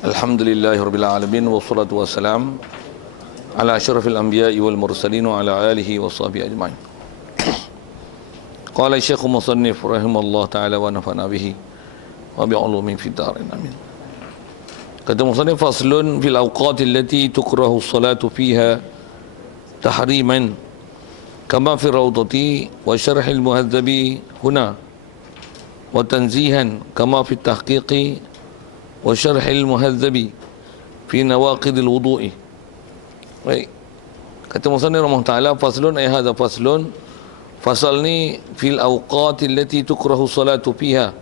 Alhamdulillahirabbil alamin wassalatu wassalam ala asyrafil anbiya'i wal mursalin wa ala alihi wa sahbihi ajma'in. Qala Syekh Musannif rahimallahu taala wa nafa'ana bihi wa bi ulumin fid darin amin. Kata musannif, faslun fil awqati allati tukrahu as-salatu fiha tahriman kama fi rawdati wa syarh al-muhadzabi huna wa tanzihan kama fi at-tahqiqi wa syarh al-muhadzabi fi nawaqid al-wudu'i. Baik. Kata musannif rahimahullah taala, faslun ay hadha faslun, fasal ni fil awqati allati tukrahu salatu fiha,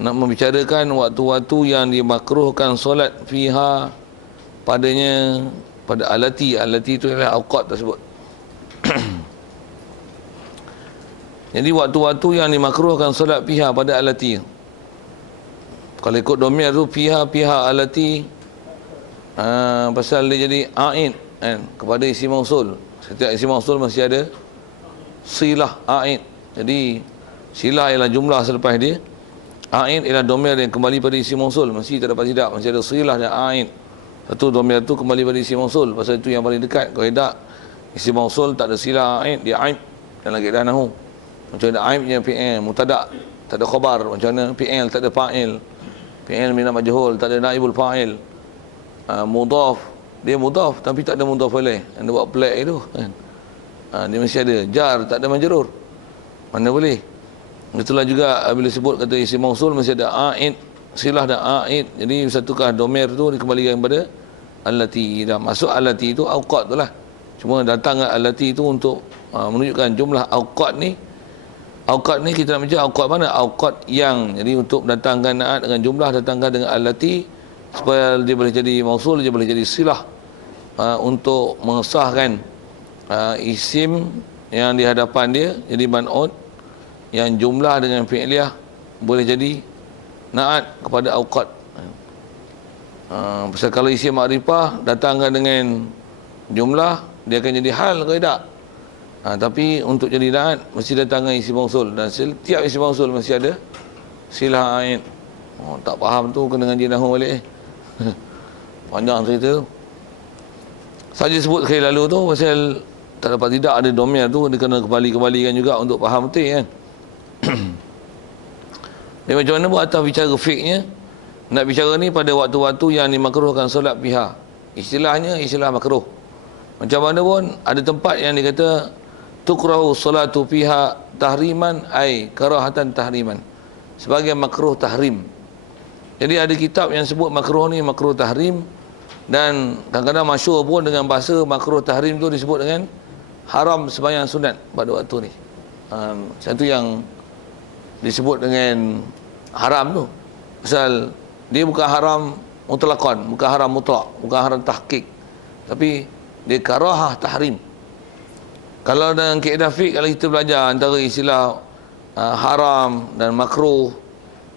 nak membicarakan waktu-waktu yang dimakruhkan solat fiha padanya, pada alati itu adalah awqat tersebut. Jadi waktu-waktu yang dimakruhkan solat fiha pada alati, kalau ikut domir tu fiha alati, pasal dia jadi a'id kan, kepada isi mausul. Setiap isi mausul masih ada silah a'id. Jadi silah ialah jumlah selepas dia, a'id ialah domir yang kembali pada isi mausul. Masih tak dapat tidak, masih ada silah dan a'id. Satu domir tu kembali pada isi mausul, pasal itu yang paling dekat. Kalau tidak, isi mausul tak ada silah a'id, dia aib dalam kaedah nahwu. Macam mana aibnya fi'il mubtada', tak ada khabar. Macam mana fi'il tak ada fa'il, fi'il min majhul tak ada naibul fa'il. Mudhaf, dia mudhaf tapi tak ada mudhaf alaih. Anda buat pelik itu kan. Dia mesti ada jar, tak ada majrur. Mana boleh. Itulah juga bila sebut kata isi mausul mesti ada a'id, silah dan a'id. Jadi satukah domir tu dikembalikan kepada allati. Dah masuk allati itu awqat tu lah. Cuma datang allati itu untuk menunjukkan jumlah awqat ni. Awqat ni kita nak baca awqat mana? Awqat yang, jadi untuk datangkan naat dengan jumlah, datangkan dengan allati supaya dia boleh jadi mausul, dia boleh jadi silah untuk mengesahkan isim yang di hadapan dia jadi man'ud, yang jumlah dengan fi'liyah boleh jadi naat kepada awqat. Pasal kalau isim ma'rifah datangkan dengan jumlah, dia akan jadi hal ke tidak. Tapi untuk jadi naat mesti datangkan isi mausul, dan setiap isi mausul mesti ada silah a'id. Tak faham tu kena ngaji nahwu balik. Panjang cerita tu. Saja sebut sekali lalu tu pasal tak dapat tidak ada domir tu, dia kena kembalikan juga untuk faham betul kan. Dia macam mana buat atas bicara fiqhnya, nak bicara ni pada waktu-waktu yang dimakruhkan solat fiha. Istilahnya istilah makruh. Macam mana pun ada tempat yang dikata tukrahu salatu fiha tahriman ay karahatan tahriman, sebagai makruh tahrim. Jadi ada kitab yang sebut makruh ni makruh tahrim, dan kadang-kadang masyhur pun dengan bahasa makruh tahrim tu disebut dengan haram sembahyang sunat pada waktu ni. Satu yang disebut dengan haram tu pasal dia bukan haram mutlaqan, bukan haram mutlak, bukan haram tahqiq, tapi dia karahah tahrim. Kalau dalam kaedah fiqh, kalau kita belajar antara istilah haram dan makruh,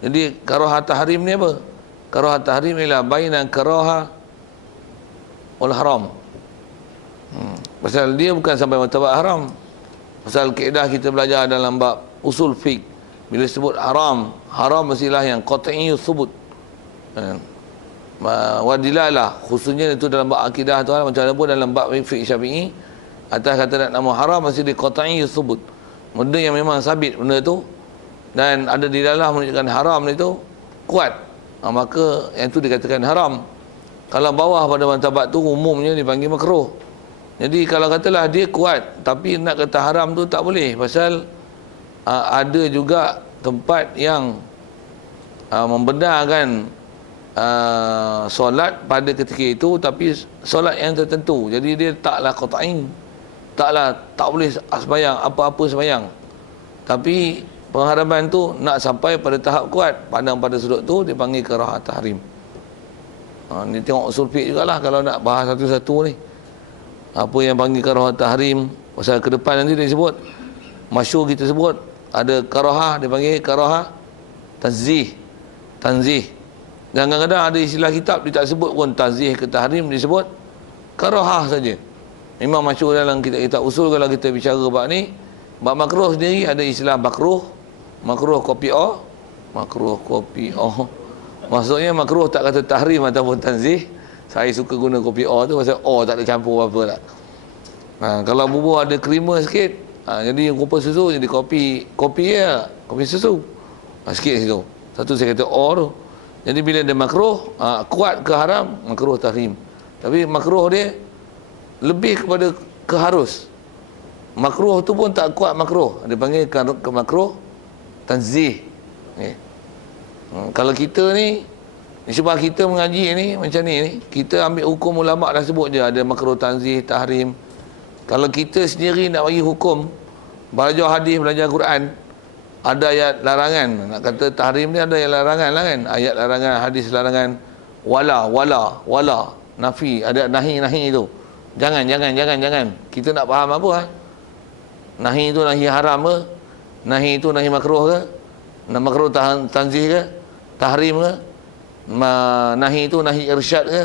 jadi karahah tahrim ni apa? Karahah tahrim ialah bainan karahah wal haram. Pasal dia bukan sampai martabat haram. Pasal kaedah kita belajar dalam bab usul fiqh, bila sebut haram, haram mestilah yang qat'i thubut. Wadilalah, khususnya itu dalam bab akidah tu, macam mana pun dalam bab fiqh Syafi'i, atas kata nak nama haram mesti di qat'i thubut. Benda yang memang sabit benda tu, dan ada di dalam menunjukkan haram itu kuat, maka yang itu dikatakan haram. Kalau bawah pada martabat tu umumnya dipanggil makruh. Jadi kalau katalah dia kuat tapi nak kata haram tu tak boleh, pasal ada juga tempat yang membenarkan solat pada ketika itu, tapi solat yang tertentu. Jadi dia taklah qat'i, tak boleh sembahyang apa-apa sembahyang. Tapi pengharaman tu nak sampai pada tahap kuat, pandang pada sudut tu dipanggil karahah tahrim. Ni tengok usul fiqh jugalah kalau nak bahas satu-satu ni. Apa yang panggil karahah tahrim, pasal ke depan nanti dia sebut, masyhur kita sebut ada karahah, dia panggil karahah tanzih. Dan kadang-kadang ada istilah kitab dia tak sebut pun tanzih ke tahrim, dia sebut karahah saja. Memang masyhur dalam kitab usul kalau kita bicara bab ni. Bab makruh sendiri ada istilah makruh kopi Maksudnya makruh tak kata tahrim ataupun tanzih. Saya suka guna kopi O tu pasal O tak ada campur apa-apa tak. Kalau bubur ada krema sikit, jadi rupa susu jadi kopi susu. Sikit situ. Satu saya kata O tu. Jadi bila dia makruh, kuat ke haram, makruh tahrim. Tapi makruh dia lebih kepada ke harus. Makruh tu pun tak kuat makruh. Dia panggil ke makruh tanzih. Okay. Kalau kita ni sebab kita mengaji ni macam ni, kita ambil hukum ulama dah sebut je ada makruh tanzih, tahrim. Kalau kita sendiri nak bagi hukum, belajar hadis, belajar Quran, ada ayat larangan. Nak kata tahrim ni ada ayat larangan lah kan. Ayat larangan, hadis larangan. Wala. Nafi, ada nahi tu. Jangan. Kita nak faham apa Nahi tu nahi haram ke? Nahi tu nahi makruh ke? Makruh tanzih ke? Tahrim ke? Nahi tu nahi irsyad ke?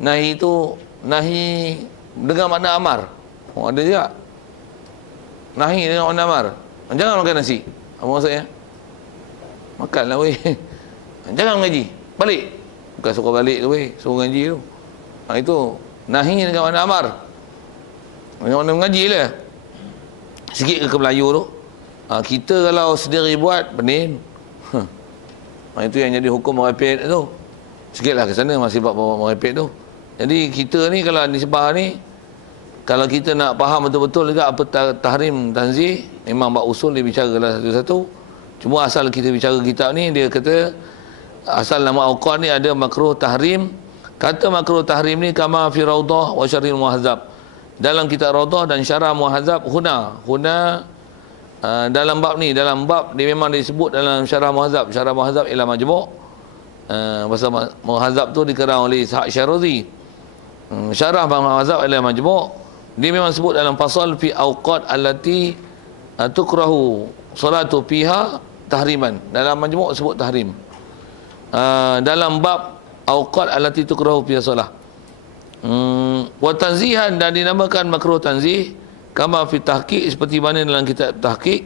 Nahi tu nahi dengan makna amar. Ada juga. Nahi dengan makna amar. Jangan makan nasi. Apa maksudnya? Makanlah weh. Jangan mengaji. Balik. Bukan suruh balik tu weh, suruh ngaji tu. Itu nahi dengan makna amar. Dengan makna mengaji lah. Sikit ke Melayu tu. Kita kalau sendiri buat penin. Itu yang jadi hukum merepek tu. Sikitlah ke sana masih buat merepek tu. Jadi kita ni kalau nisbah ni, kalau kita nak faham betul-betul juga apa tahrim tanzih, memang bab usul dia bicaralah satu-satu. Cuma asal kita bicara kitab ni, dia kata asal nama awqat ni ada makruh tahrim. Kata makruh tahrim ni kama fi raudah wa syarhil muhazzab. Dalam kitab raudah dan syarah muhazzab huna dalam bab ni, dalam bab dia memang disebut dalam syarah muhazzab. Syarah muhazzab ialah majmu'. Pasal muhazzab tu dikarang oleh Ishaq Syarazi. Syarah muhazzab ialah majmu'. Dia memang sebut dalam fasal fi awqat allati tukrahu salatu fiha tahriman. Dalam majmu' sebut tahrim. Dalam bab awqat allati tukrahu fiha salah. Wa tanzihan, dan dinamakan makruh tanzih kama fi tahqiq, seperti mana dalam kitab tahqiq,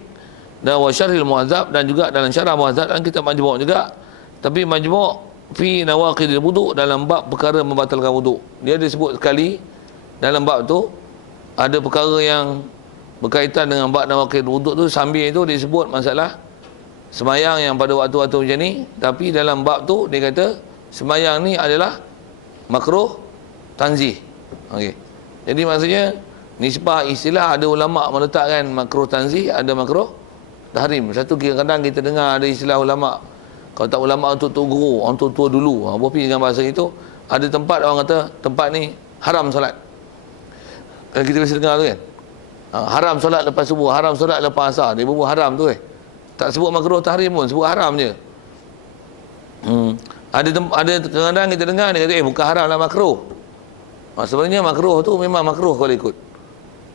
dan wa syarhil muhazzab, dan juga dalam syarah muhazzab, dan kitab majmu' juga. Tapi majmu' fi nawaqidil wudu', dalam bab perkara membatalkan wudu'. Dia disebut sekali dalam bab tu ada perkara yang berkaitan dengan bab nawaqidil wudu' tu, sambil itu disebut masalah semayang yang pada waktu-waktu macam ni. Tapi dalam bab tu dia kata semayang ni adalah makruh tanzih. Okey. Jadi maksudnya nisbah istilah, ada ulama meletakkan makruh tanzih, ada makruh tahrim. Satu kadang-kadang kita dengar ada istilah ulama. Kalau tak ulama untuk guru, orang tua dulu, berpi dengan bahasa itu, ada tempat orang kata tempat ni haram solat. Kita biasa dengar tu kan. Haram solat lepas subuh, haram solat lepas asar. Dia bubuh haram tu tak sebut makruh tahrim pun, sebut haram je. Ada kadang-kadang kita dengar dia kata bukan haram lah, makruh. Sebenarnya makruh tu memang makruh kalau ikut.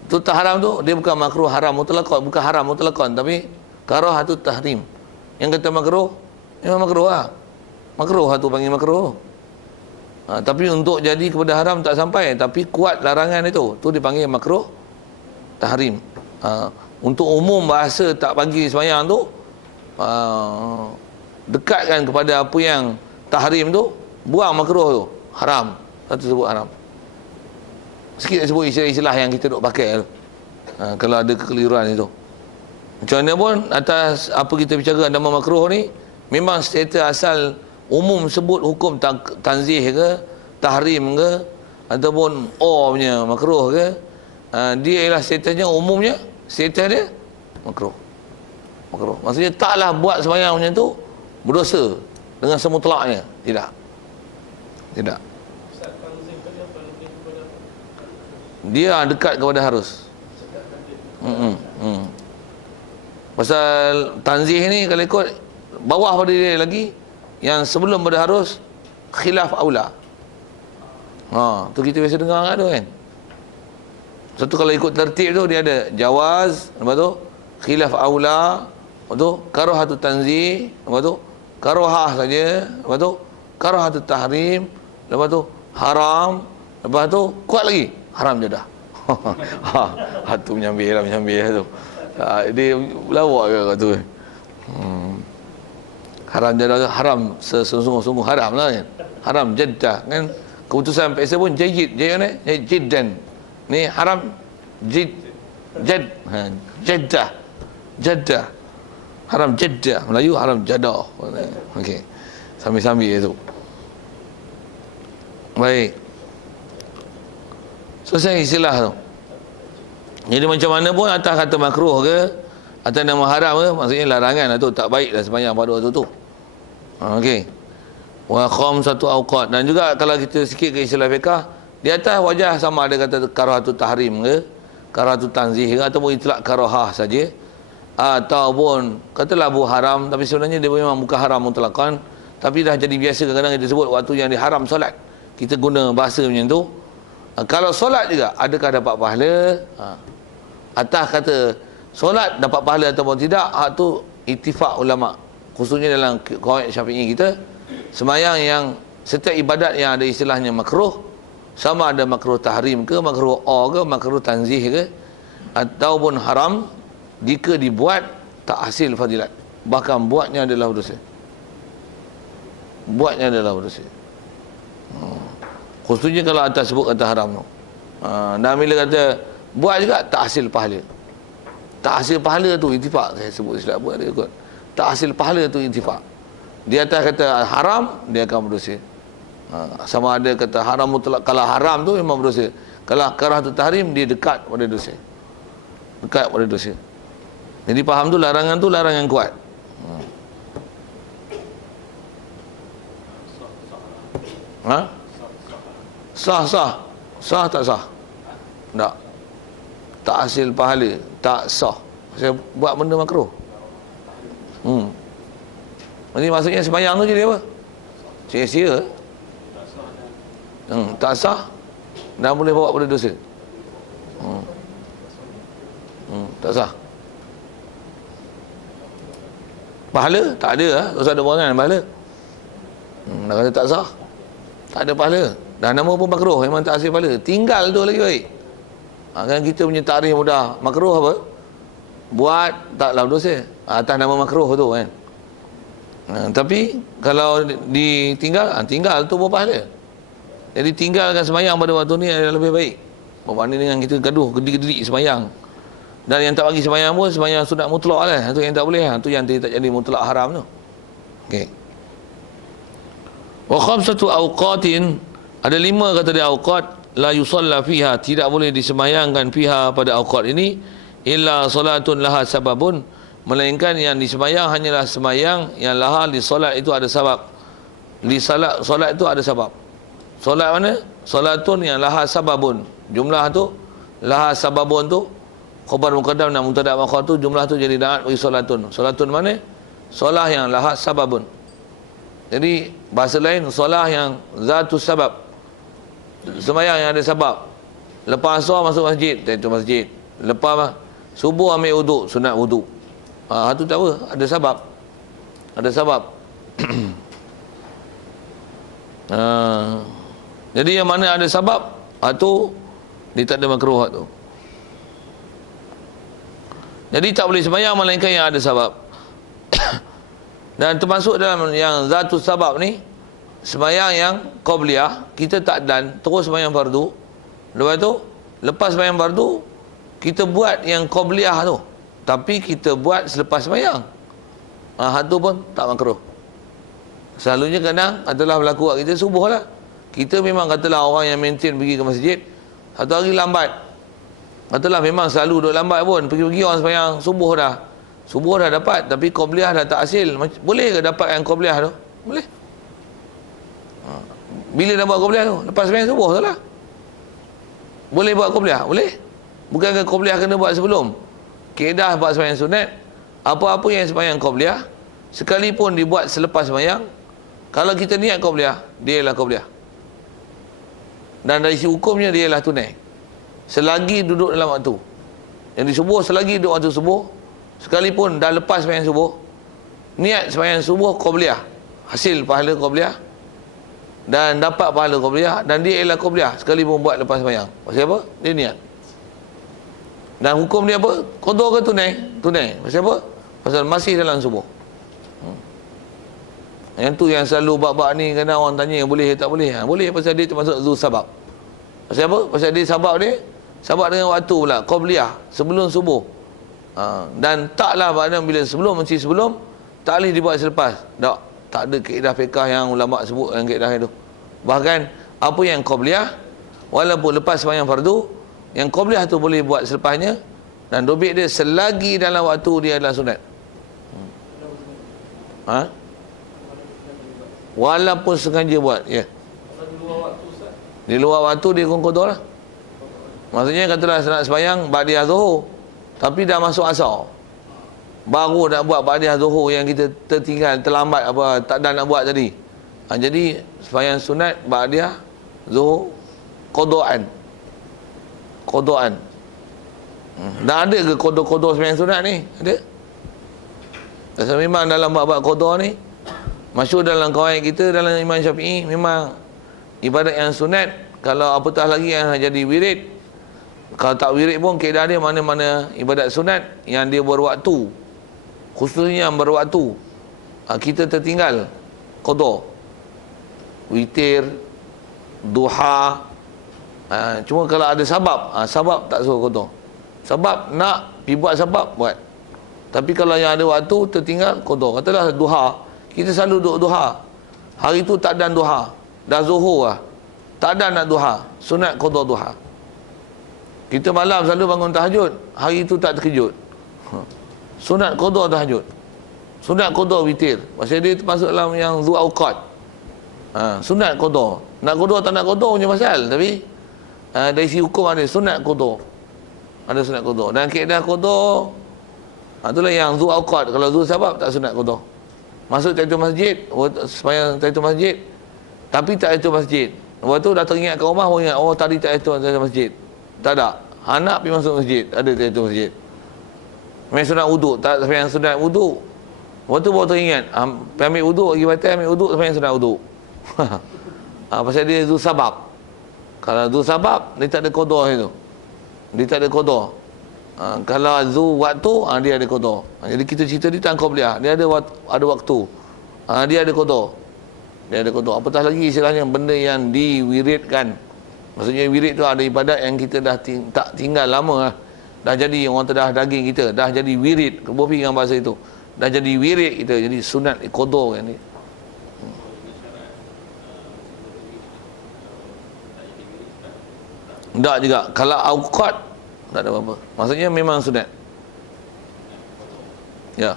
Tu tahram tu dia bukan makruh haram mutlaqan, bukan haram mutlaqan, tapi karahatut tahrim. Yang kata makruh memang makruh lah. Makruh tu panggil makruh. Tapi untuk jadi kepada haram tak sampai, tapi kuat larangan itu, tu dipanggil makruh tahrim. Untuk umum bahasa tak bagi sembahyang tu, dekatkan kepada apa yang tahrim tu, buang makruh tu, haram. Satu sebut haram. Sikit sebut istilah-istilah yang kita duk pakai tu. Kalau ada kekeliruan itu. Macam mana pun, atas apa kita bicara nama makruh ni, memang status asal umum sebut hukum tanzih ke, tahrim ke, ataupun punya makruh ke, dia ialah statusnya umumnya, status dia makruh. Maksudnya taklah buat sembahyang macam tu berdosa dengan semutlaknya. Tidak. Dia dekat kepada harus. Pasal tanzih ni kalau ikut bawah pada dia lagi, yang sebelum pada harus khilaf aula. Tu kita biasa dengar tu kan. Satu kalau ikut tertib tu dia ada jawaz, lepas tu khilaf aula, lepas tu karahatut tanzih, lepas tu karahah saja, lepas tu karahatut tahrim, lepas tu haram, lepas tu kuat lagi haram je dah. Tu menyambil tu. Dia lawak ke kat tu. Haram jadah, haram sesungguh-sungguh haram lah kan. Haram jaddah kan. Keputusan PSA pun jayid, jiddan. Ni haram jaddah. Jaddah. Haram jaddah. Melayu haram jadah. Okey. Sambil-sambil itu. Baik. Selesai istilah tu. Jadi macam mana pun atas kata makruh ke, atas nama haram ke, maksudnya larangan lah tu, tak baik dah sepanjang pada waktu tu. Okey. Wa khamsatu awqat. Dan juga kalau kita sikit ke istilah fiqah, di atas wajah sama ada kata karahatut tahrim ke, karahatut tanzih ke, ataupun itlaq karahah saja, ataupun katalah bu haram, tapi sebenarnya dia memang bukan haram mutlaqan, tapi dah jadi biasa kadang-kadang kita sebut waktu yang diharam solat, kita guna bahasa macam tu. Kalau solat juga, adakah dapat pahala? Atas kata solat dapat pahala ataupun tidak, hak tu ittifaq ulama, khususnya dalam qawaid Syafi'i kita. Sembahyang yang setiap ibadat yang ada istilahnya makruh, sama ada makruh tahrim ke, makruh ke, makruh tanzih ke, ataupun haram, jika dibuat tak hasil fadilat, bahkan buatnya adalah berdosa. Buatnya adalah berdosa. Khususnya kalau atas sebut kata haram tu. Dan bila kata buat juga tak hasil pahala. Tak hasil pahala tu ittifaq, saya sebut silap buat dia kot. Tak hasil pahala tu ittifaq. Di atas kata haram, dia akan berdosa. Sama ada kata haram mutlak, kalau haram tu memang berdosa. Kalau karahatut tahrim, dia dekat pada dosa. Dekat pada dosa. Jadi faham tu larangan kuat. Sah tak sah? Tak. Tak hasil pahala, tak sah. Saya buat benda makruh. Jadi maksudnya sembahyang tu jadi apa? Sia-sia. Tak sah dan boleh bawa pada dosa. Tak sah. Pahala tak ada lah. Tak usah ada orang kan pahala. Dah kata tak sah, tak ada pahala. Dan nama pun makruh, memang tak hasil pahala. Tinggal tu lagi baik. Kan kita punya takrif mudah. Makruh apa? Buat taklah dosa. Atas nama makruh tu kan. Tapi kalau ditinggal, tinggal tu berpahala. Jadi tinggalkan sembahyang pada waktu ni adalah lebih baik berbanding dengan kita gaduh gedik-gedik sembahyang. Dan yang tak bagi sembahyang pun sembahyang sunat mutlak lah. Itu yang tak boleh. Itu yang tak jadi mutlak haram tu. Okey. Wa khamsatu awqatin, ada 5 kata dia awqat, la yusalla fiha, tidak boleh disembahyangkan fiha pada awqat ini, illa salatun laha sababun, melainkan yang disembahyang hanyalah sembahyang yang laha di solat itu ada sebab. Di solat itu ada sebab. Solat mana? Solatun yang laha sababun. Jumlah tu laha sababun tu khabar muqaddam dan mubtada muakhar tu, jumlah tu jadi naat bagi solatun. Solatun mana? Solah yang laha sababun. Jadi bahasa lain, solah yang zatu sabab, sembahyang yang ada sebab. Lepas asar masuk masjid, itu masjid. Lepas subuh ambil wuduk, sunat wuduk. Itu tak apa, ada sebab. Ada sebab. Jadi yang mana ada sebab, itu dia tak ada makruh tu. Jadi tak boleh sembahyang melainkan yang ada sebab. Dan termasuk dalam yang zatu sabab ni, sembahyang yang qabliyah, kita tak dan terus sembahyang fardu. Lepas tu, lepas sembahyang fardu, kita buat yang qabliyah tu, tapi kita buat selepas sembahyang. Itu pun tak makruh. Selalunya kadang adalah berlaku waktu kita subuh lah. Kita memang katalah orang yang maintain pergi ke masjid, satu hari lambat. Katalah memang selalu duduk lambat pun, pergi-pergi orang sembahyang subuh dah. Subuh dah dapat, tapi qabliyah dah tak hasil. Boleh ke dapat yang qabliyah tu? Boleh. Bila dah buat qabliyah tu? Lepas sembahyang subuh tu lah. Boleh buat qabliyah? Boleh. Bukan ke qabliyah kena buat sebelum? Kaedah buat sembahyang sunat, apa-apa yang sembahyang qabliyah, sekalipun dibuat selepas sembahyang, kalau kita niat qabliyah, dia ialah qabliyah. Dan dari sisi hukumnya dia ialah tunai. Selagi duduk dalam waktu. Yang di subuh, selagi duduk waktu subuh, sekalipun dah lepas sembahyang subuh, niat sembahyang subuh qabliyah, hasil pahala qabliyah dan dapat pahala qabliyah, dan dia ialah qabliyah sekalipun buat lepas sembahyang. Pasal apa? Dia niat. Dan hukum dia apa? Qada ke tunai? Tunai. Pasal apa? Pasal masih dalam subuh. Yang tu yang selalu bab-bab ni kadang orang tanya boleh tak boleh. Boleh pasal dia termasuk zu sabab. Pasal apa? Pasal dia sabab dengan waktu pula, qabliyah, sebelum subuh. Dan taklah makna bila sebelum, mesti sebelum, tak boleh dibuat selepas. Tak ada kaedah fiqah yang ulama sebut yang kaedah itu. Bahkan apa yang qabliyah, walaupun lepas sembahyang fardu, yang qabliyah tu boleh buat selepasnya, dan dobit dia selagi dalam waktu dia adalah sunat. Walaupun sengaja buat, ya. Di luar waktu dia qada lah. Maksudnya katalah nak sembahyang ba'diyah zuhur, tapi dah masuk asar, baru nak buat ba'diyah zuhur yang kita tertinggal, terlambat apa, tak dah nak buat tadi. Jadi sembahyang sunat ba'diyah zuhur qadaan. Dah ada ke qada sembahyang sunat ni? Ada? Pasal memang dalam bab-bab qada ni, masyhur dalam kawaid kita, dalam Imam Syafi'i, memang ibadat yang sunat, kalau apatah lagi yang jadi wirid. Kalau tak wirid pun kaedah dia mana-mana ibadat sunat yang dia berwaktu, khususnya yang berwaktu, kita tertinggal qada. Witir, duha. Cuma kalau ada sabab, sabab tak suruh qada. Sebab nak pergi buat sebab buat. Tapi kalau yang ada waktu tertinggal qada. Katalah duha, kita selalu duduk duha, hari tu tak ada duha, dah zuhur lah, tak ada nak duha, sunat qada duha. Kita malam selalu bangun tahajud, hari tu tak terkejut, sunat qada tahajud, sunat qada witir. Pasal dia termasuk dalam yang zu auqat. Sunat qada. Nak qada tak nak qada punya pasal, tapi dari sisi hukum ada sunat qada. Ada sunat qada. Dan kaedah qada, itulah yang zu auqat. Kalau zu sabab tak sunat qada. Masuk tahiyatul masjid, sembahyang tahiyatul masjid, tapi tak tahiyatul masjid. Lepas tu dah teringat kat rumah, orang ingat, oh tadi tak tahiyatul masjid. Tak ada. Anak pergi masuk masjid, ada tahiyatul masjid. Main sunat wuduk, tak sembahyang sunat wuduk. Lepas tu baru teringat, ambil wuduk, pergi batal, ambil wuduk, sembahyang sunat wuduk. Pasal dia zu sabab. Kalau zu sabab, dia tak ada qada itu. Dia tak ada qada. Kalau zu waktu, dia ada qada. Jadi kita cerita ni tentang qabliyah, dia ada waktu. Dia ada qada. Dia ada qada. Apatah lagi istilahnya benda yang diwiridkan. Maksudnya wirid tu ada ibadat yang kita dah tak tinggal lama lah. Dah jadi orang terdah daging kita, dah jadi wirid. Berapa dengan bahasa itu? Dah jadi wirid kita, jadi sunat qada kan ni. Tak juga. Kalau auqat tak ada apa-apa. Maksudnya memang sunat. Ya.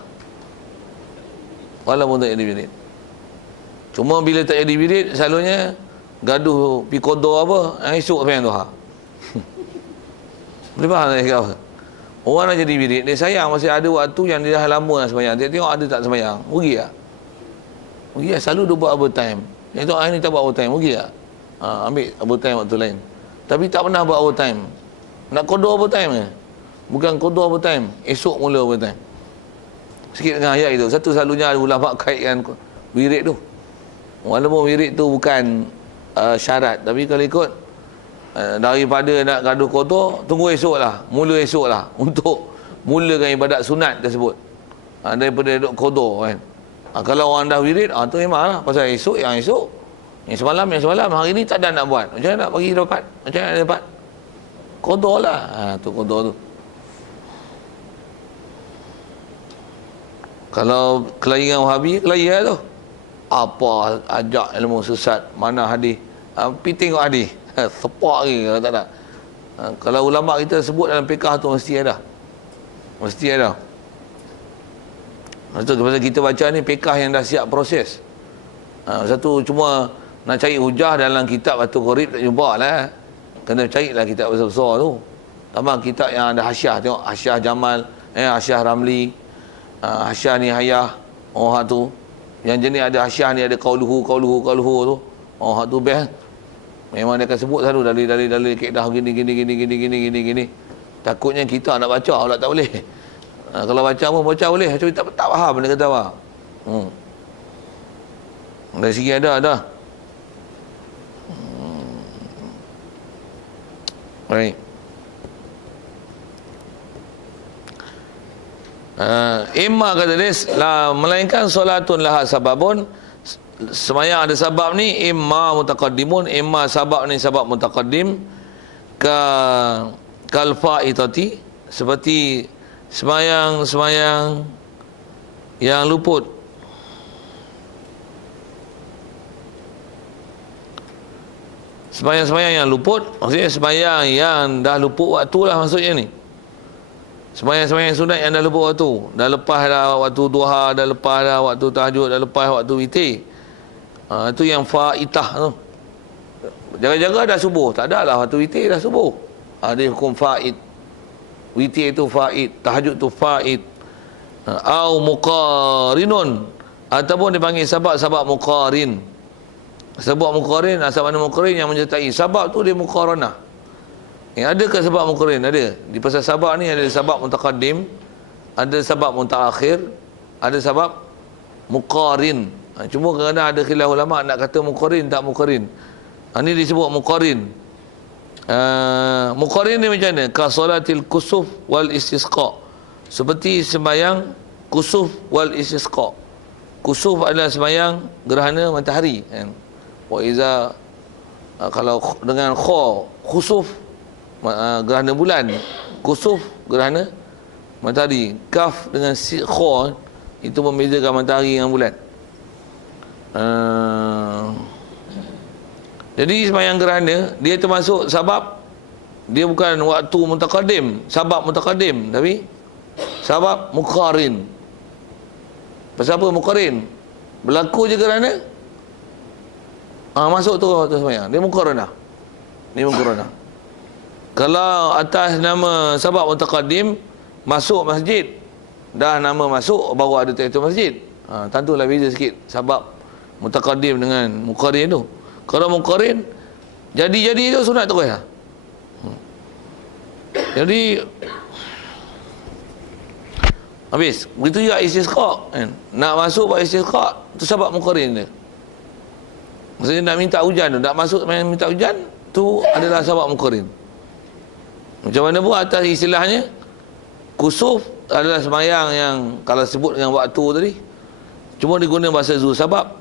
Walaupun tak jadi wirid. Cuma bila tak jadi wirid, selalunya gaduh pi qada apa, esok sembahyang duha. Boleh faham tak apa? Orang nak jadi wirid, dia sayang masih ada waktu yang dia dah lama nak sembahyang. Dia tengok ada tak sembahyang, rugi tak? Rugi tak? Selalu dia buat overtime. Dia tengok hari ni tak buat overtime, rugi tak? Ambil overtime waktu lain. Tapi tak pernah buat overtime. Nak qada overtime ke? Bukan qada overtime, esok mula overtime. Sikit dengan ayat itu. Satu selalunya ada ulama kaitkan wirid tu. Walaupun wirid tu bukan syarat, tapi kalau ikut daripada nak gaduh qada, tunggu esok lah, mula esok lah untuk mulakan ibadat sunat tersebut, daripada duduk qada kan. Kalau orang dah wirid, tu memang lah, pasal esok yang esok, yang semalam, hari ni tak ada nak buat. Macam mana nak bagi dapat? Macam mana nak dapat? Qada lah. Tu qada tu. Kalau kelahiran Wahabi, kelahiran tu apa ajak ilmu sesat, mana hadis, pergi tengok hadis, sepak lagi kalau tak ada. Kalau ulama kita sebut dalam fiqh tu mesti ada. Mesti ada. Maksud pasal kita baca ni fiqh yang dah siap proses. Satu cuma nak cari hujah dalam kitab Batu Qorib tak jumpa lah. Kena carilah kitab besar-besar tu. Tambah kitab yang ada hasyiah, tengok hasyiah Jamal, hasyiah Ramli, hasyiah Nihayah, tu. Yang jenis ada hasyiah ni ada qauluhu tu. Tu best. Memang dia akan sebut selalu dalil kaedah gini. Takutnya kita nak baca pula tak boleh. Kalau baca pun baca boleh, tapi tak faham dia kata apa. Dari segi ada. Baik. Imma kata dia, melainkan solatun laha sababun, semayang ada sabab ni imma mutaqaddimun, imma sabab ni sabab mutaqaddim, kal faitati, seperti semayang yang luput. Semayang yang luput, maksudnya semayang yang dah luput waktu lah maksudnya ni. Semayang sunat yang dah luput waktu, dah lepas dah waktu duha, dah lepas dah waktu tahajud, dah lepas waktu witir. Itu yang faitah tu. Jaga-jaga dah subuh, tak ada lah waktu witir dah subuh. Dia hukum faid. Witir itu faid, tahajud tu faid. Au muqarinun, ataupun dipanggil sabab muqarin. Sebab muqarin, asal mana muqarin yang menyertai sabab tu dia muqaranah. Adakah sebab muqarin? Ada. Di pasal sabab ni ada sabab mutaqaddim, ada sabab mutaakhir, ada sabab muqarin. Cuma kadang-kadang ada khilaf ulama nak kata muqarin tak muqarin. Ini disebut muqarin. Muqarin ni macam mana? Ka salatil kusuf wal istisqa. Seperti sembahyang kusuf wal istisqa. Kusuf adalah sembahyang gerhana matahari, kan? Wa iza, kalau dengan kha khusuf, gerhana bulan, kusuf gerhana matahari, kaf dengan kha itu membezakan matahari dengan bulan. Jadi sembahyang gerhana dia termasuk sabab, dia bukan waktu mutaqaddim, sabab mutaqaddim, tapi sabab muqarin. Pasal apa muqarin? Berlaku je gerhana, masuk tu sembahyang, dia muqaranah. Ni muqaranah. Kalau atas nama sabab mutaqaddim, masuk masjid, dah nama masuk baru ada tahiyatul masjid, tentulah beza sikit sabab mutaqaddim dengan muqarin tu. Kalau muqarin jadi tu sunat terus lah. Jadi habis. Begitu juga istisqa, kan? Nak masuk buat istisqa tu sabab muqarin dia. Maksudnya nak minta hujan tu, nak masuk minta hujan tu adalah sabab muqarin. Macam mana pun atas istilahnya, kusuf adalah sembahyang yang kalau sebut dengan waktu tadi, cuma diguna bahasa zu sabab.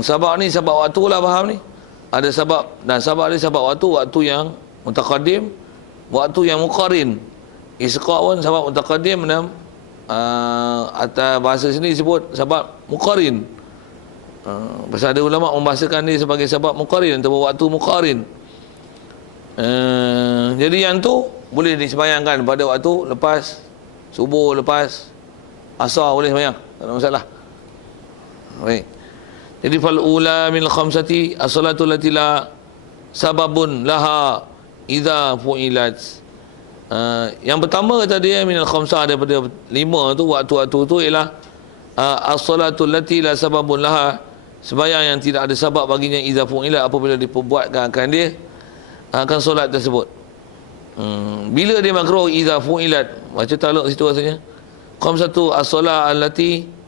Sabab ni sabab waktu lah, faham ni. Ada sabab, dan sabab ni sabab waktu yang mutaqaddim, waktu yang muqarin. Isqa pun sabab mutaqaddim dan atas bahasa sini disebut sabab muqarin. Pasal ada ulama membahasakan dia sebagai sebab muqarin atau waktu muqarin. Jadi yang tu boleh disembayangkan pada waktu lepas subuh, lepas asar boleh sembayang, tak ada masalah. Baik. Jadi fal ula min khamsati as-salatu allati la sababun laha idza fu'ilat. Yang pertama kata dia min al-khamsah, daripada 5 tu waktu-waktu tu ialah as-salatu allati la sababun laha, sembahyang yang tidak ada sebab baginya, idza fu'ilat, apabila diperbuatkan akan dia akan solat tersebut. Bila dia makruh? Idza fu'ilat. Baca taluk situ rasanya. Khamsatu as-salat allati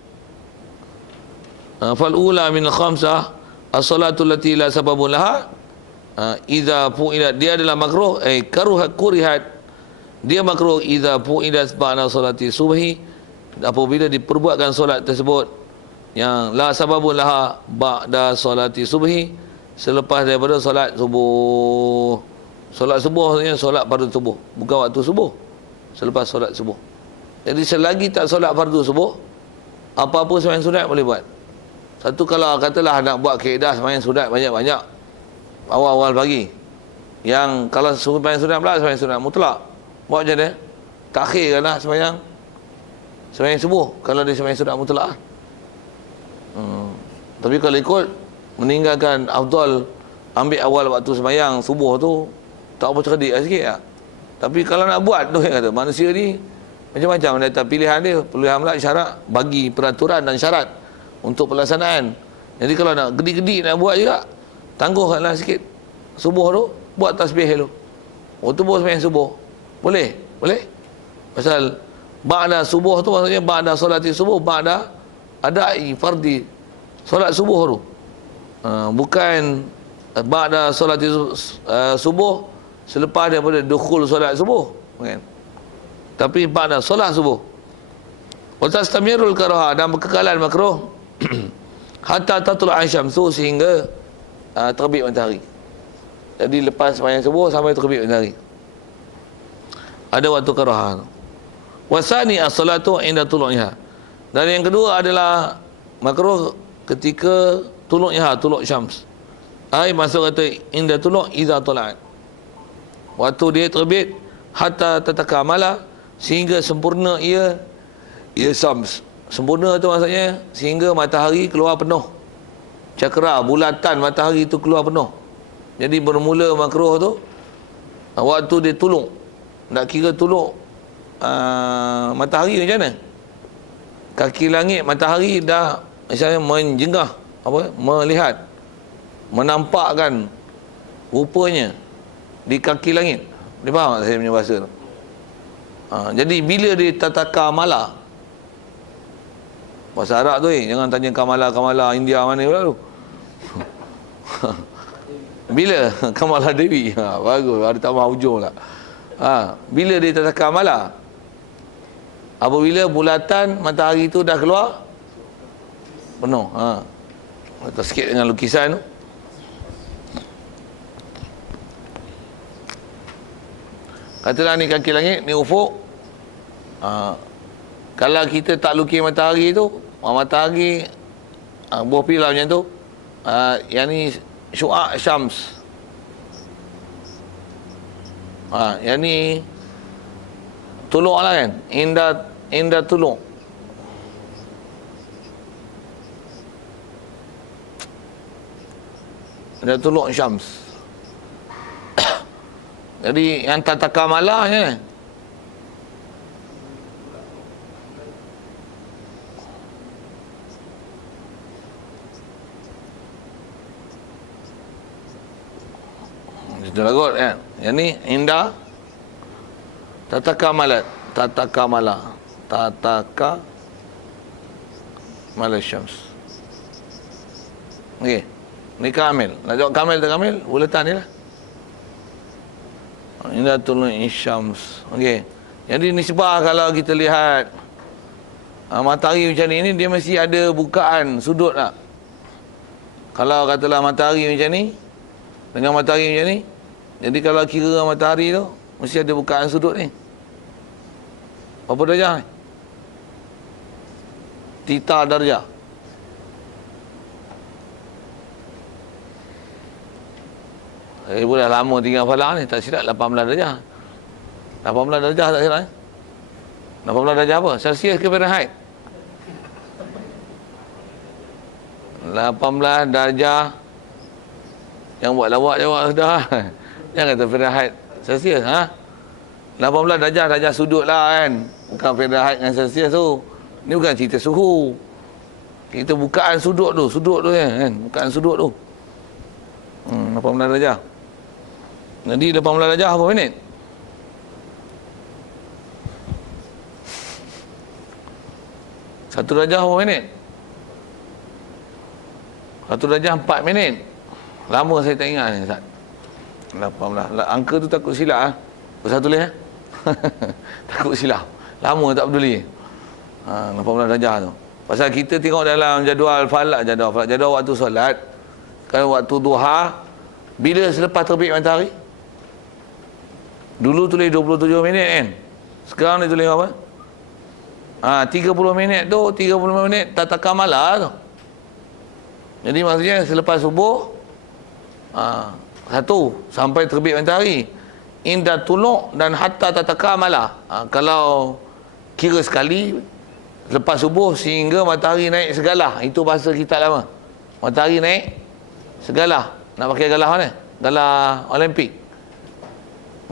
fal ula min khamsah as-salatu allati la sababun laha idza fu'ilat. Dia adalah makruh, kurihat. Dia makruh idza fu'ilat ba'da salati subhi, apabila diperbuatkan solat tersebut yang la sababun laha ba'da salati subhi, selepas daripada solat subuh. Solat subuh maksudnya solat fardu subuh, bukan waktu subuh, selepas solat subuh. Jadi selagi tak solat fardu subuh, apa-apa sembahyang sunat boleh buat. Satu, kalau katalah nak buat kaedah sembahyang sunat banyak-banyak awal-awal pagi, yang kalau sembahyang sunat pula sembahyang sunat mutlak, buat macam mana? Takhirkanlah sembahyang subuh kalau dia sembahyang sunat mutlak. Tapi kalau ikut meninggalkan afdal, ambil awal waktu sembahyang subuh tu, tak apa cerdik lah sikit lah. Tapi kalau nak buat tu, yang kata manusia ni macam-macam, dia pilihan dia, pilihan pula syarat, bagi peraturan dan syarat untuk pelaksanaan. Jadi kalau nak gedi-gedi nak buat juga, tangguhkanlah sikit subuh tu, buat tasbih dulu. Waktu subuh sembahyang subuh boleh pasal ba'da subuh tu maksudnya ba'da solati subuh, ba'da adai fardi solat subuh tu, bukan ba'da solati subuh selepas daripada dukhul solat subuh, kan? Tapi ba'da solat subuh. Wa tastamirul karaha, dan berkekalan makruh hatta tatlu'a syamsu, sehingga terbit matahari. Jadi lepas sembahyang subuh sampai terbit matahari. Ada waktu karaha. Wasani as-salatu inda tulu'iha. Dan yang kedua adalah makruh ketika tulu'iha, tulu' syams. Ai maksud kata inda tulu' idza tala'at. Waktu dia terbit hatta tatakamala, sehingga sempurna ia syams. Sempurna tu maksudnya sehingga matahari keluar penuh. Cakra bulatan matahari itu keluar penuh. Jadi bermula makruh tu waktu dia tuluk. Nak kira tuluk matahari macam mana? Kaki langit matahari dah misalnya menjengah, melihat, menampakkan rupanya di kaki langit. Dia faham tak saya punya bahasa tu? Jadi bila dia tatakamala, bahasa Arab tu jangan tanya Kamala India mana pula tu. Bila Kamala Dewi, bagus, ada tambah hujung lah. Bila dia tatakamala, apabila bulatan matahari tu dah keluar penuh. Letak sikit dengan lukisan tu. Katalah ni kaki langit, ni ufuk. Kalau kita tak lukis matahari tu, matahari buah pilau macam tu, yang ni syu'a syams. Yang ni tuluk lah kan, indah tuluk. Indah tuluk syams. Jadi yang tatakamalahnya kita lagut kan. Yang ni indah tatakamala syams. Okey. Ni kamil. Nak jawab kamil tak kamil? Bulatan ni lah. Indah tuluk syams. Okey. Jadi nisbah kalau kita lihat matahari macam ni dia mesti ada bukaan sudut tak? Kalau katalah matahari macam ni dengan matahari macam ni, jadi kalau kira matahari tu mesti ada bukaan sudut ni. Berapa darjah ni? Tita darjah. Boleh lama tinggal falah ni, tak silap 18 darjah. 18 darjah tak silap 18 darjah apa? Celsius ke Fahrenheit? 18 darjah. Yang buat lawak jawab sudah. Jangan kata Fahrenheit, Celsius. 18 darjah sudut lah kan. Bukan Fahrenheit dengan Celsius tu. Ni bukan cerita suhu. Kita bukaan sudut tu kan. Bukaan sudut tu. 18 darjah. Jadi 18 darjah berapa minit? Satu darjah berapa minit? Satu darjah 4 minit. Lama saya tak ingat ni Ustaz. 18. Angka tu takut silap Bersatu tulis takut silap. Lama tak peduli. 18 darjah tu. Pasal kita tengok dalam jadual falak, jadual waktu solat. Kalau waktu duha, bila selepas terbit matahari? Dulu tulis 27 minit kan. Sekarang ni tulis apa? 30 minit tu, 30 minit tatakamala tu. Jadi maksudnya selepas subuh satu sampai terbit matahari, indah tuluk dan hatta tatakamala. Kalau kira sekali lepas subuh sehingga matahari naik segalah, itu bahasa kita lama. Matahari naik segalah. Nak pakai galah mana? Galah Olimpik,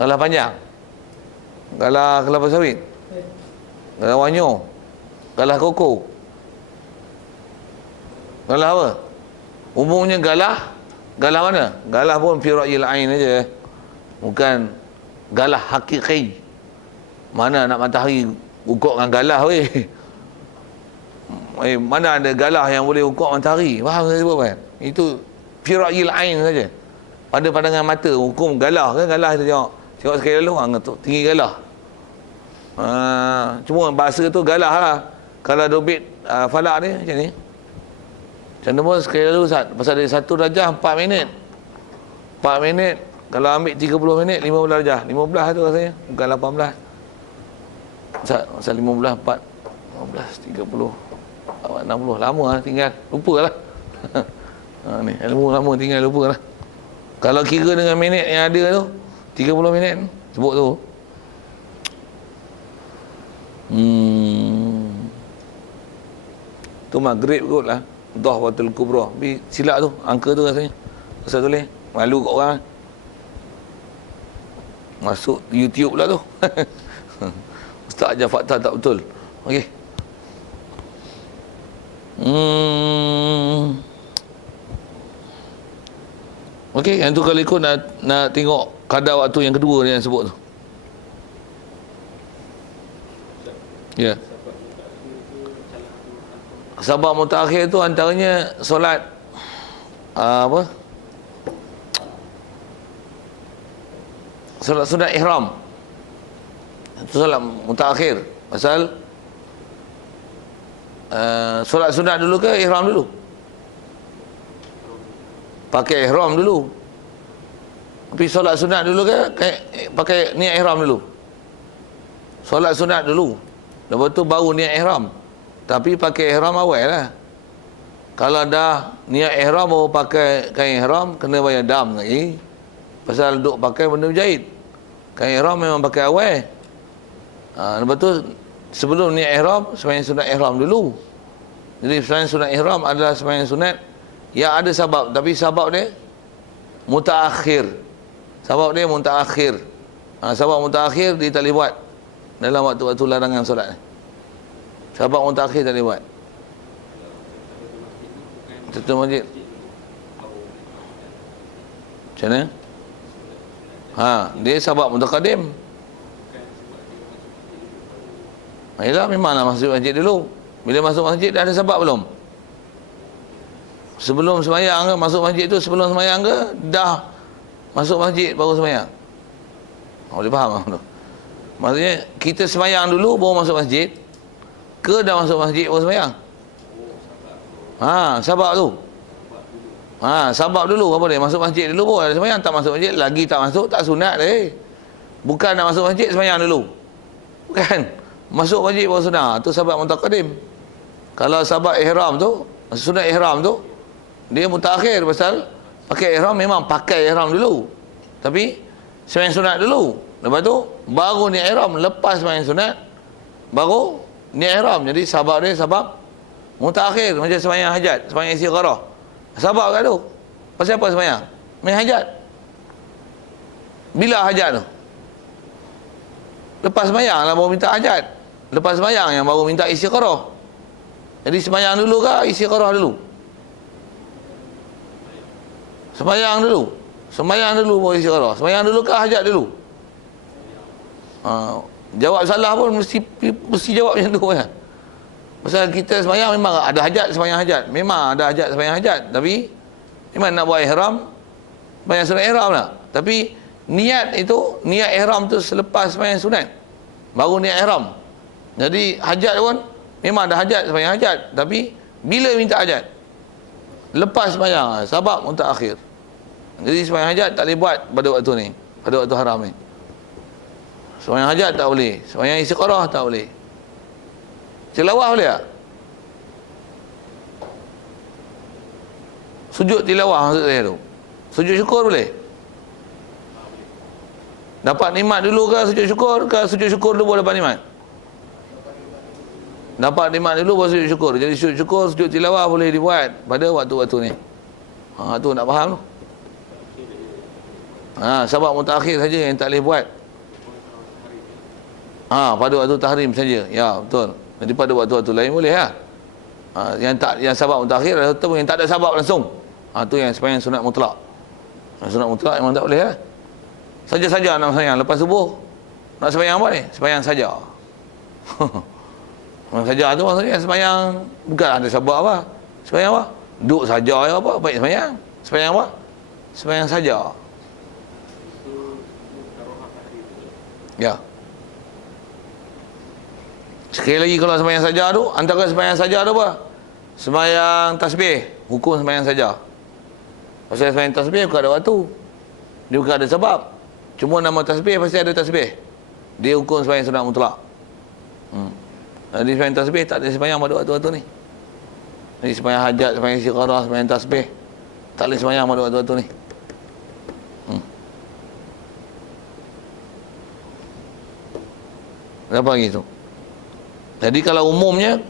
galah panjang, galah kelapa sawit, galah wanyo, galah koko, galah apa? Umumnya galah mana? Galah pun fi ra'yil ain aja. Bukan galah hakiki. Mana nak matahari ukur dengan galah weh. Mana ada galah yang boleh ukur matahari? Faham saya sebut kan? Itu fi ra'yil ain saja. Pada pandangan mata hukum galah kan, galah kita tengok sekali lalu tinggi galah. Cuma bahasa tu galah lah. Kalau dobit falak ni macam ni. Macam mana pun sekali lalu Ustaz, pasal dari 1 darjah 4 minit. 4 minit, kalau ambil 30 minit 15 darjah. 15 tu rasanya, bukan 18. Ustaz, pasal 15, 4, 15, 30, 60, lama lah tinggal. Lupa lah. Ni, ilmu lama tinggal lupa lah. Kalau kira dengan minit yang ada tu, 30 minit sebut tu. Tu maghrib kot lah. Dhahwatul kubra. Tapi silap tu, angka tu rasanya. Ustaz tulis, malu kat orang. Masuk YouTube pula tu. Ustaz ajar fakta tak betul. Okey. Okey, yang tu kalau ikut nak tengok kadar waktu yang kedua ni yang sebut tu. Ya. Sabab mutaakhir tu antaranya solat apa? Solat sunat ihram. Itu solat mutaakhir. Pasal solat sunat dulu ke ihram dulu? Pakai ihram dulu. Tapi solat sunat dulu ke pakai niat ihram dulu? Solat sunat dulu. Lepas tu baru niat ihram. Tapi pakai ihram awal lah. Kalau dah niat ihram baru pakai kain ihram, kena bayar dam lagi. Pasal duk pakai benda berjahit. Kain ihram memang pakai awal. Lepas tu sebelum niat ihram, sembahyang sunat ihram dulu. Jadi sembahyang sunat ihram adalah sembahyang sunat yang ada sabab, tapi sabab dia mutaakhir. Sabab dia mutaakhir. Sabab mutaakhir dia tak boleh buat dalam waktu-waktu larangan solat ni. Sabab mutaakhir tak boleh buat. Tutup masjid. Macam mana? Dia sabab mutaqaddim. Yelah, memanglah masuk masjid dulu. Bila masuk masjid dah ada sabab belum? Sebelum sembahyang ke, masuk masjid tu sebelum sembahyang ke, dah masuk masjid baru sembahyang? Boleh faham tak? Maksudnya kita sembahyang dulu baru masuk masjid, ke dah masuk masjid baru sembahyang? Sabab tu. Sabab dulu apa dia? Masuk masjid dulu baru ada sembahyang. Tak masuk masjid lagi tak masuk, tak sunat dia. Bukan nak masuk masjid sembahyang dulu. Bukan. Masuk masjid baru sunat. Tu sabab mutaqaddim. Kalau sabab ihram tu, sunat ihram tu, dia mutaakhir pasal pakai ihram memang pakai ihram dulu. Tapi sembahyang sunat dulu. Lepas tu baru niat ihram, lepas sembahyang sunat baru niat ihram. Jadi sabab dia sabab mutaakhir, macam sembahyang hajat, sembahyang istigharah. Sabab kat tu. Pasal apa sembahyang? Main hajat. Bila hajat tu? Lepas sembahyang lah baru minta hajat. Lepas sembahyang yang baru minta istigharah. Jadi sembahyang dulu ke istigharah dulu? Sembahyang dulu. Sembahyang dulu baru istigharah. Sembahyang dulu ke hajat dulu? Jawab salah pun mesti jawab macam tu kan. Pasal kita sembahyang memang ada hajat sembahyang hajat. Memang ada hajat sembahyang hajat. Tapi memang nak buat ihram, sembahyang sunat ihram lah. Tapi niat itu, niat ihram tu selepas sembahyang sunat. Baru niat ihram. Jadi hajat pun memang ada hajat sembahyang hajat. Tapi bila minta hajat? Lepas sembahyang. Sabab mutaakhir. Jadi sembahyang hajat tak boleh buat pada waktu ni, pada waktu haram ni. Sembahyang hajat tak boleh. Sembahyang istigharah tak boleh. Tilawah boleh tak? Sujud tilawah maksud saya tu. Sujud syukur boleh? Dapat nikmat dulu ke sujud syukur? Ke sujud syukur dulu baru dapat nikmat? Dapat nikmat dulu baru sujud syukur. Jadi sujud syukur, sujud tilawah boleh dibuat pada waktu-waktu ni. Tu nak faham tu. Sebab mutaakhir saja yang tak boleh buat. Pada waktu tahrim saja. Ya, betul. Jadi pada waktu-waktu lain boleh lah. Yang sabab mutaakhir adalah yang tak ada sabab langsung. Tu yang sembahyang sunat mutlak. Sunat mutlak memang tak boleh lah. Saja-saja nak sembahyang lepas subuh. Nak sembahyang apa ni? Sembahyang saja. Saja tu maksudnya sembahyang bukan ada sabab apa. Sembahyang apa? Duduk saja ya apa? Baik sembahyang. Sembahyang apa? Sembahyang saja. Ya. Sekali lagi kalau sembahyang saja tu, antara sembahyang saja tu apa? Sembahyang tasbih. hukum sembahyang saja. Pasal sembahyang tasbih bukan ada waktu. Dia bukan ada sebab. Cuma nama tasbih pasti ada tasbih. Dia hukum sembahyang sunat mutlak. Jadi sembahyang tasbih tak ada sembahyang pada waktu-waktu ni. Jadi sembahyang hajat, sembahyang istiqarah, sembahyang tasbih tak boleh sembahyang pada waktu-waktu ni. Apa lagi tu? Jadi kalau umumnya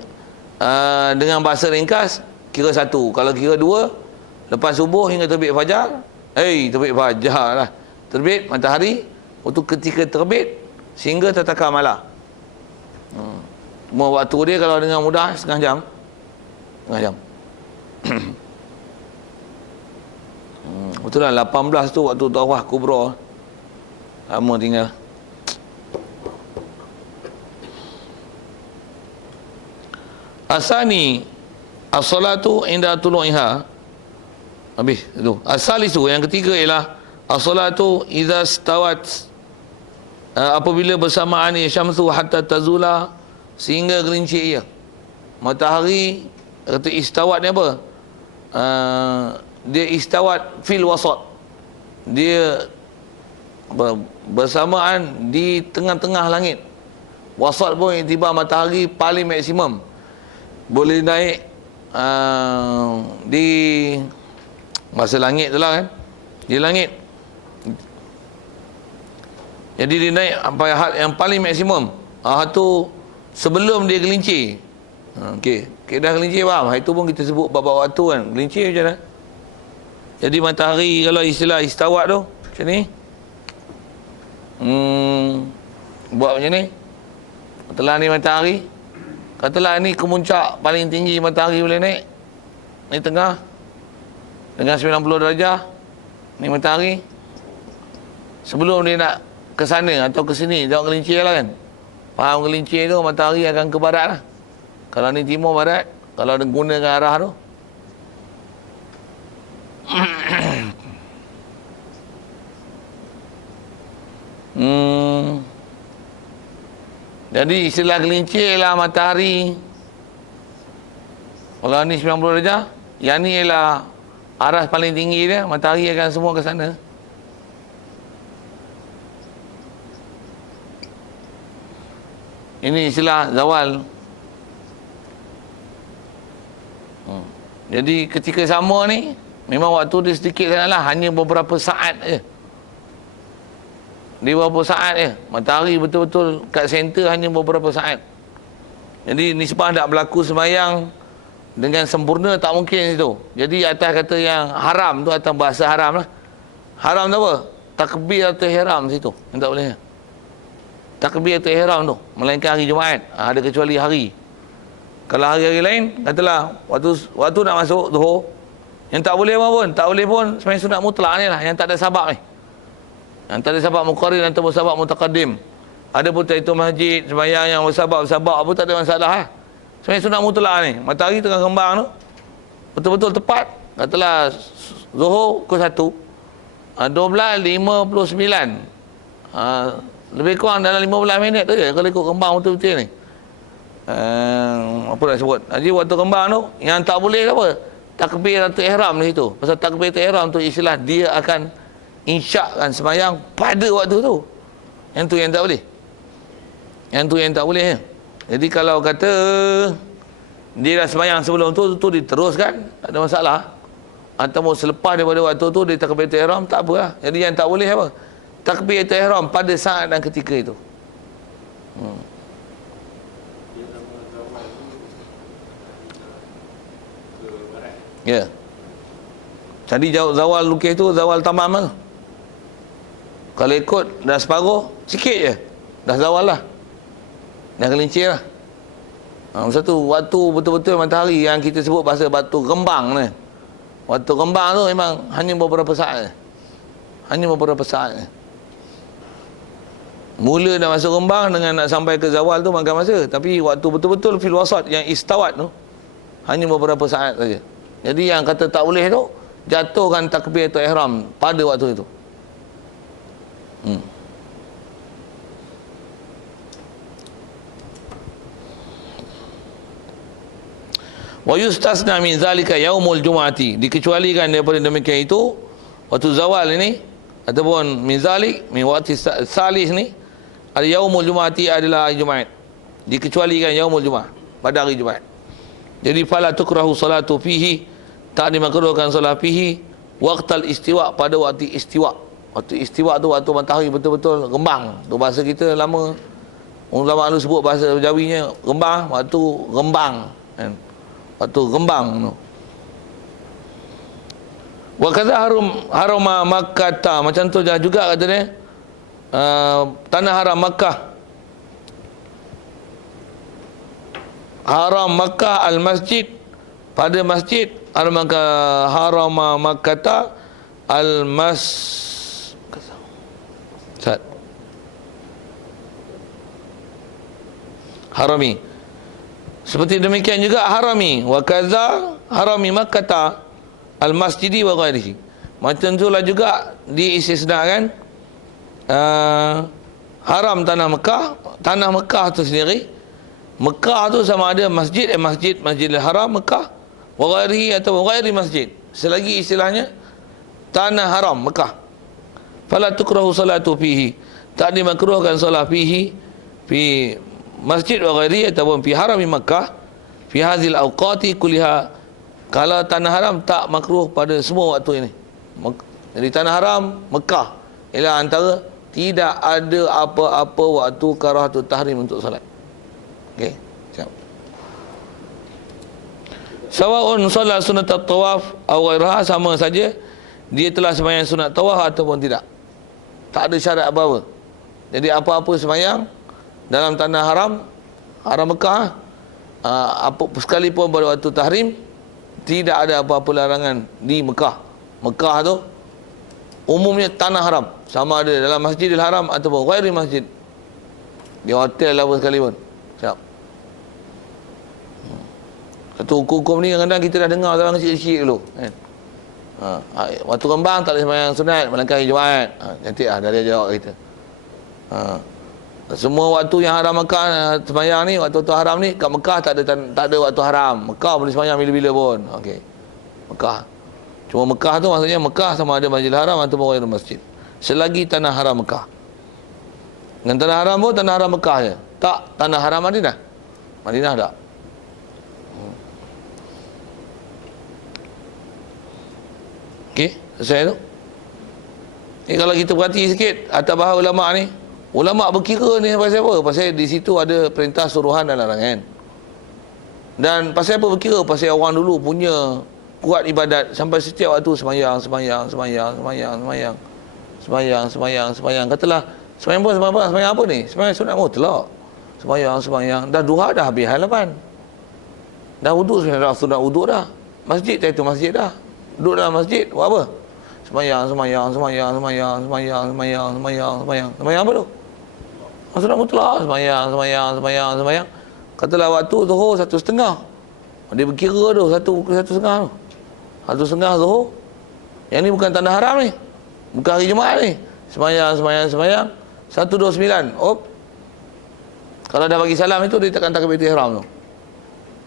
dengan bahasa ringkas kira satu. Kalau kira dua, lepas subuh hingga terbit fajar. Terbit fajar lah. Terbit matahari, waktu ketika terbit sehingga tertakar malam. Cuma waktu dia kalau dengan mudah setengah jam. Setengah jam. Betul lah 18 tu waktu tawaf kubra. Lama tinggal. Asani as-salatu inda tulu'iha. Habis tu. Asalisu yang ketiga ialah as-salatu idza stawat, apabila bersamaan syamsu hatta tazula, sehingga gelincir ia. Matahari kata istawat ni apa? Dia istawat fil wasat. Dia bersamaan di tengah-tengah langit. Wasat pun tiba matahari paling maksimum. Boleh naik di masa langit tu lah kan. Di langit. Jadi dia naik sampai had yang paling maksimum. Tu sebelum dia gelincir. Okey, dah gelincir faham? Itu pun kita sebut bab waktu kan. Gelincir macam mana? Jadi matahari kalau istilah istawat tu macam ni. Buat macam ni. Katalah ni matahari. Katalah ni kemuncak paling tinggi matahari boleh naik. Ni tengah. Dengan 90 darjah. Ni matahari. Sebelum dia nak ke sana atau ke sini, tengok gelincir lah kan. Faham gelincir tu matahari akan ke barat lah. Kalau ni timur barat, kalau dia gunakan arah tu. Jadi istilah gelincir ialah matahari. Kalau ni 90 darjah, yang ni ialah arah paling tinggi dia, matahari akan semua ke sana. Ini istilah zawal. Jadi ketika sama ni memang waktu dia sedikit sangatlah, hanya beberapa saat je. Dia beberapa saat je. Matahari betul-betul kat center hanya beberapa saat. Jadi nisbah nak berlaku sembahyang dengan sempurna tak mungkin situ. Jadi atas kata yang haram tu, atas bahasa haram lah. Haram tu apa? Takbir atau ihram situ. Yang tak boleh. Takbir atau ihram tu melainkan hari Jumaat. Ada kecuali hari. Kalau hari-hari lain, katalah waktu nak masuk Zuhur, yang tak boleh apa pun, tak boleh pun sembahyang sunat mutlak ni lah, yang tak ada sabab ni. Yang tak ada sabab muqarrin atau sabab mutaqaddim. Ada pun tahiyatul masjid, sembahyang yang bersabab apa tak ada masalah lah. Sembahyang sunat mutlak ni, matahari tengah kembang tu, betul-betul tepat, katalah Zuhur pukul 1, 12.59. Lebih kurang dalam 15 minit tu je kalau ikut kembang betul-betul ni. Apa nak sebut? Jadi waktu kembang tu yang tak boleh apa? Takbiratul ihram di situ. Pasal takbiratul ihram tu istilah dia akan insyakkan sembahyang pada waktu tu. Yang tu yang tak boleh. Yang tu yang tak boleh ya. Jadi kalau kata dia dah sembahyang sebelum tu diteruskan, tak ada masalah. Ataupun selepas daripada waktu tu dia takbiratul ihram, tak apa lah. Jadi yang tak boleh apa? Takbiratul ihram pada saat dan ketika itu. Ya. Jadi zawal lukis tu zawal tamam lah. Kalau ikut dah separuh, sikit je. Dah zawal lah. Dah gelincir lah. Masa tu waktu betul-betul matahari yang kita sebut bahasa batu kembang ni. Waktu kembang tu memang hanya beberapa saat je. Hanya beberapa saat je. Mula dah masuk kembang dengan nak sampai ke zawal tu makan masa. Tapi waktu betul-betul fil wasat yang istawat tu hanya beberapa saat saja. Jadi yang kata tak boleh tu jatuhkan takbiratul ihram pada waktu itu. Wa yustasna min zalika yaumul jumu'ati, dikecualikan daripada demikian itu waktu zawal ini, ataupun min zalik min waqti salis ni, al yaumul jumu'ati adalah hari Jumaat, dikecualikan yaumul jumu'ah, pada hari Jumaat. Jadi fala tukrahu salatu fihi, tak dimakruhkan solat fihi waqtal istiwa, pada waktu istiwa. Waktu istiwa tu waktu matahari betul-betul rembang. Tu bahasa kita lama ulama lu sebut bahasa Jawinya rembang, waktu rembang kan. Waktu rembang tu. Wa kadza harama Makkah, macam tu juga kata dia. Tanah haram Makkah. Haram Makkah al-masjid, pada masjid harama Makkah harami. Seperti demikian juga harami, wa kaza harami Makkah al-masjidi wa ghairihi. Macam itulah juga diistisnakan haram tanah Mekah tu sendiri. Mekah tu sama ada Masjidil Haram Mekah, wa ghairihi atau ghairi masjid, selagi istilahnya tanah haram Mekah. Fala tukrahu salatu fihi, tak dimakruhkan solat fihi, fi masjid wa ghairi ataupun fi harami Makkah, fi hadhil awqati kulliha. Kalau tanah haram tak makruh pada semua waktu ini. Jadi tanah haram Mekah ialah antara tidak ada apa-apa waktu karahatut tahrim untuk solat. Okey, siap. Sawaun solat sunat tawaf atau ghairaha, sama saja dia telah sembahyang sunat tawaf ataupun tidak. Tak ada syarat apa-apa. Jadi apa-apa sembahyang dalam tanah haram Mekah, apa sekalipun pada waktu tahrim, tidak ada apa-apa larangan di Mekah. Mekah tu umumnya tanah haram, sama ada dalam Masjidil Haram ataupun ghairi masjid, di hotel apa sekalipun. Siap. Satu hukum ni kadang-kadang kita dah dengar orang kecil-kecil dulu kan. Waktu rembang tak boleh sembahyang sunat melainkan hari Jumaat. Cantik lah dia jawab kita. Semua waktu yang haram Mekah sembahyang ni, waktu haram ni kat Mekah tak ada waktu haram. Mekah boleh sembahyang bila-bila pun. Okey. Mekah. Cuma Mekah tu maksudnya Mekah sama ada Masjidil Haram atau ghairi masjid. Selagi tanah haram Mekah. Dan tanah haram pun tanah haram Mekah je. Tak tanah haram Madinah. Madinah tak. Okey, selesai tu. Kalau kita perhati sikit atas bahar ulama ni, ulama berkira ni pasal apa? Pasal di situ ada perintah, suruhan dan larangan. Dan pasal apa berkira? Pasal orang dulu punya kuat ibadat sampai setiap waktu sembahyang. Katalah sembahyang apa ni? Sembahyang sunat mutlak. Sembahyang. Dah duha dah habis halaman. Dah wuduk dah sunat wuduk dah. Masjid itu masjid dah. Duduk dalam masjid buat apa? Sembahyang apa tu? Sunat mutlak. Sembahyang. Katalah waktu zuhur 1.5. Dia berkira tu 1.5 tu. 1.5 zuhur. Yang ni bukan tanda haram ni. Bukan hari Jumaat ni. Sembahyang 1.29. Kalau dah bagi salam itu dia tekan takbiratul ihram tu.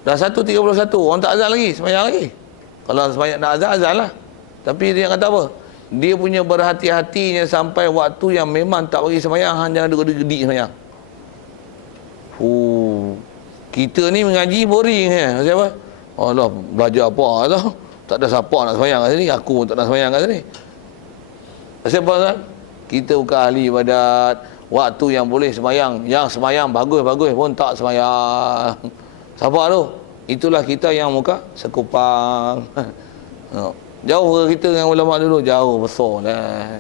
Dah 1.31, orang tak azan lagi, sembahyang lagi. Kalau sembahyang nak azan lah. Tapi dia kata apa? Dia punya berhati-hatinya sampai waktu yang memang tak bagi sembahyang, hanya ada gedik sembahyang. Kita ni mengaji boring siapa? Allah, belajar apa lah? Tak ada siapa nak sembahyang kat sini. Aku pun tak nak sembahyang kat sini. Siapa kan? Kita bukan ahli ibadat. Waktu yang boleh sembahyang, yang sembahyang bagus-bagus pun tak sembahyang. Siapa tu? Itulah kita yang muka sekupang. Jauh ke kita dengan ulama dulu? Jauh, besar lah.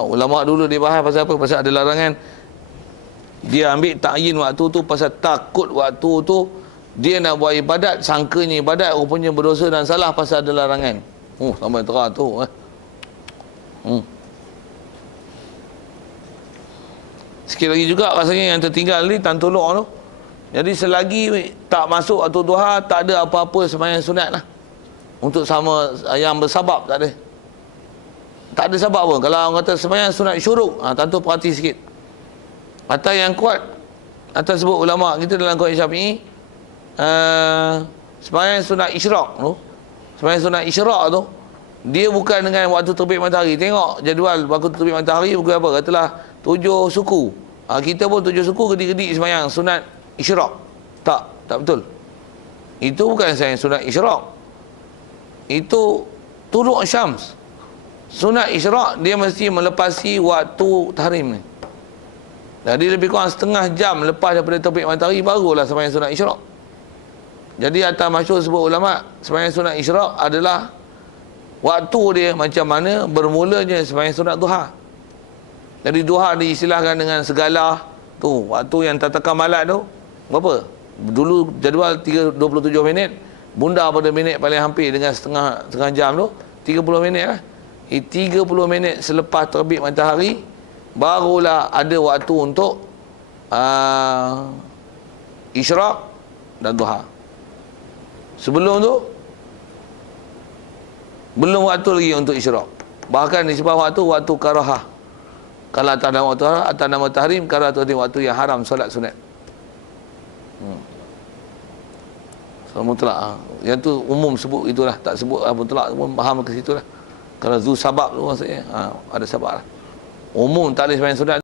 Ulama dulu dia bahas pasal apa? Pasal ada larangan. Dia ambil ta'yin waktu tu pasal takut waktu tu dia nak buat ibadat, sangkanya ibadat, rupanya berdosa dan salah pasal ada larangan. Sampai terang tu. Sikit lagi juga rasanya yang tertinggal ni Tantolok tu. Jadi selagi tak masuk waktu duha, tak ada apa-apa sembahyang sunat lah. Untuk sama yang bersabab tak ada. Tak ada sebab pun. Kalau orang kata sembahyang sunat syuruk, tentu perhati sikit. Atas yang kuat, atas sebut ulama kita dalam Qaid Syafi'i, sembahyang sunat isyraq tu, sembahyang sunat isyraq tu, dia bukan dengan waktu terbit matahari. Tengok jadual waktu terbit matahari pukul apa? Katalah 7 suku. Kita pun 7 suku kedik-kedik sembahyang sunat isyraq. Tak betul. Itu bukan sembahyang sunat isyraq. Itu tulu' syams. Sunat isyraq dia mesti melepasi waktu tahrim ni. Jadi lebih kurang setengah jam lepas daripada terbit matahari barulah sembahyang sunat isyraq. Jadi atas masyhur sebut ulama, sembahyang sunat isyraq adalah waktu dia macam mana bermulanya sembahyang sunat duha. Jadi duha diistilahkan dengan segala tu, waktu yang tatakan malat tu berapa? Dulu jadual 27 minit, bunda pada minit paling hampir dengan setengah jam tu 30 minit lah. 30 minit selepas terbit matahari barulah ada waktu untuk isyraq dan duha. Sebelum tu belum waktu lagi untuk isyraq. Bahkan disebut waktu karahah. Kalau atas nama waktu haram, atas nama tahrim, karahah tu waktu yang haram solat sunat. So, mutlak. Yang tu umum sebut itulah, tak sebut mutlak pun faham ke situ lah. Kalau zu sabab tu maksudnya ada sabab lah. Umum tak boleh sembahyang sunat.